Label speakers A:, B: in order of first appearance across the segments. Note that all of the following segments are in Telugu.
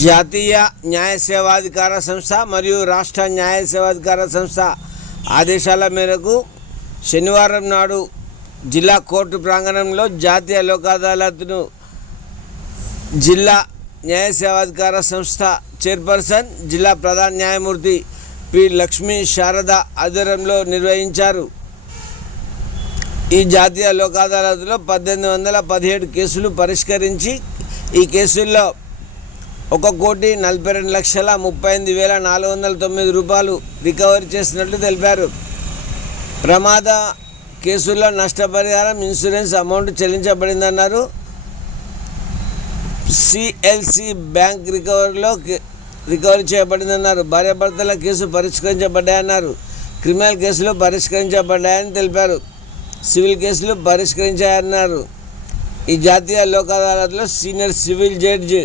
A: జాతీయ న్యాయ సేవాధికార సంస్థ మరియు రాష్ట్ర న్యాయ సేవాధికార సంస్థ ఆదేశాల మేరకు శనివారం నాడు జిల్లా కోర్టు ప్రాంగణంలో జాతీయ లోక్ అదాలత్ను జిల్లా న్యాయ సేవాధికార సంస్థ చైర్పర్సన్ జిల్లా ప్రధాన న్యాయమూర్తి పి. లక్ష్మీ శారద ఆధ్వర్యంలో నిర్వహించారు. ఈ జాతీయ లోక్ అదాలత్లో పద్దెనిమిది వందల పదిహేడు కేసులు పరిష్కరించి ఈ కేసుల్లో ఒక కోటి నలభై రెండు లక్షల ముప్పై ఎనిమిది వేల నాలుగు వందల తొమ్మిది రూపాయలు రికవరీ చేసినట్లు తెలిపారు. ప్రమాద కేసుల్లో నష్టపరిహారం ఇన్సూరెన్స్ అమౌంట్ చెల్లించబడిందన్నారు. సిఎల్సి బ్యాంక్ రికవరీలో రికవరీ చేయబడిందన్నారు. భార్యాభర్తల కేసు పరిష్కరించబడ్డాయన్నారు. క్రిమినల్ కేసులు పరిష్కరించబడ్డాయని తెలిపారు. సివిల్ కేసులు పరిష్కరించాయన్నారు. ఈ జాతీయ లోక్ అదాలత్లో సీనియర్ సివిల్ జడ్జి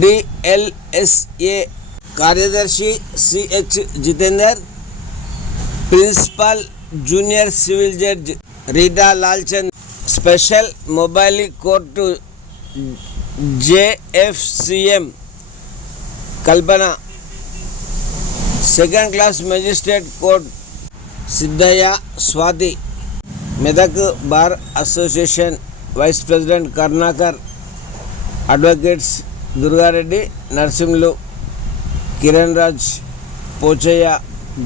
A: డిఎల్ఎస్ఏ కార్యదర్శి CH Jitender principal junior civil judge Reeta Lalchand special mobile court JFCM Kalpana second class magistrate court Siddaiah Swathi Medak bar association vice president Karunakar advocates Durgareddy Narasimhulu Kiran Raj Pochaiah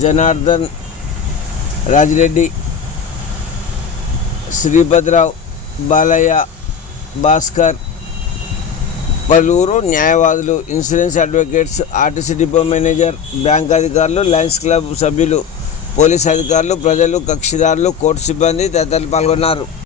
A: Janardhan Rajireddy Sribhadrao Balaiah Bhaskar. పలువురు న్యాయవాదులు insurance advocates RTC depot manager bank అధికారులు లయన్స్ క్లబ్ సభ్యులు పోలీస్ అధికారులు ప్రజలు కక్షిదారులు కోర్టు సిబ్బంది తదితరులు పాల్గొన్నారు.